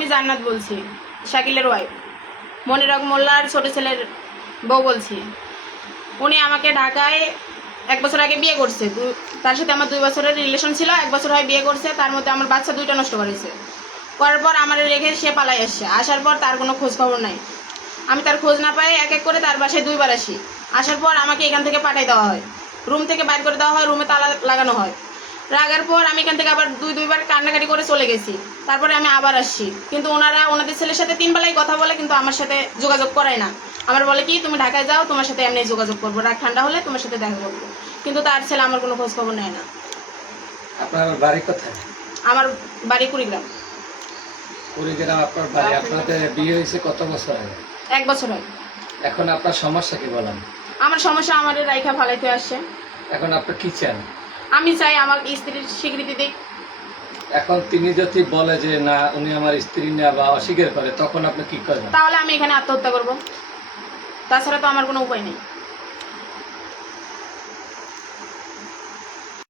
আমি জান্নাত বলছি, শাকিলের ওয়াইফ, মনির হক মোল্লার ছোট ছেলের বউ বলছি। উনি আমাকে ঢাকায় 1 বছর আগে বিয়ে করছে। তার সাথে আমার 2 বছরের রিলেশন ছিল। 1 বছর হয় বিয়ে করছে, তার মধ্যে আমার বাচ্চা 2টা নষ্ট করেছে। করার পর আমার রেখে সে পালাই আসছে। আসার পর তার কোনো খোঁজ খবর নাই। আমি তার খোঁজ না পাই এক এক করে তার বাসায় 2বার আসি। আসার পর আমাকে এখান থেকে পাঠিয়ে দেওয়া হয়, রুম থেকে বাইর করে দেওয়া হয়, রুমে তালা লাগানো হয়। রাগার পর আমি এখান থেকে আবার 2বার কান্নাকাটি করে চলে গেছি। তারপরে আমি আবার আসছি, কিন্তু ওনাদের ছেলের সাথে 3 বেলায় কথা বলে, কিন্তু আমার সাথে যোগাযোগ করায় না। আমার বলে কি, তুমি ঢাকায় যাও, তোমার সাথে এমনি যোগাযোগ করবো, রাগ ঠান্ডা হলে তোমার সাথে দেখা করবো। কিন্তু তার ছেলে আমার কোনো খোঁজ খবর নেয় না। আপনার বাড়ি কোথায়? আমার বাড়ি কুড়িগ্রাম। কুড়িগ্রাম আপনার বাড়ি। আপনাদের বিয়ে হয়েছে কত বছর আগে? 1 বছর হয়। এখন আপনার সমস্যা কি বলেন? আমার সমস্যা আমার রাইখা ফালাইতে আসছে। এখন আপনি কি চান? আমি চাই আমার স্ত্রীর স্বীকৃতি দিক। এখন তিনি যদি বলে যে না উনি আমার স্ত্রী না বা অস্বীকার করে, তখন আপনি কি করবেন? তাহলে আমি এখানে আত্মহত্যা করব, তাছাড়া তো আমার কোনো উপায় নেই।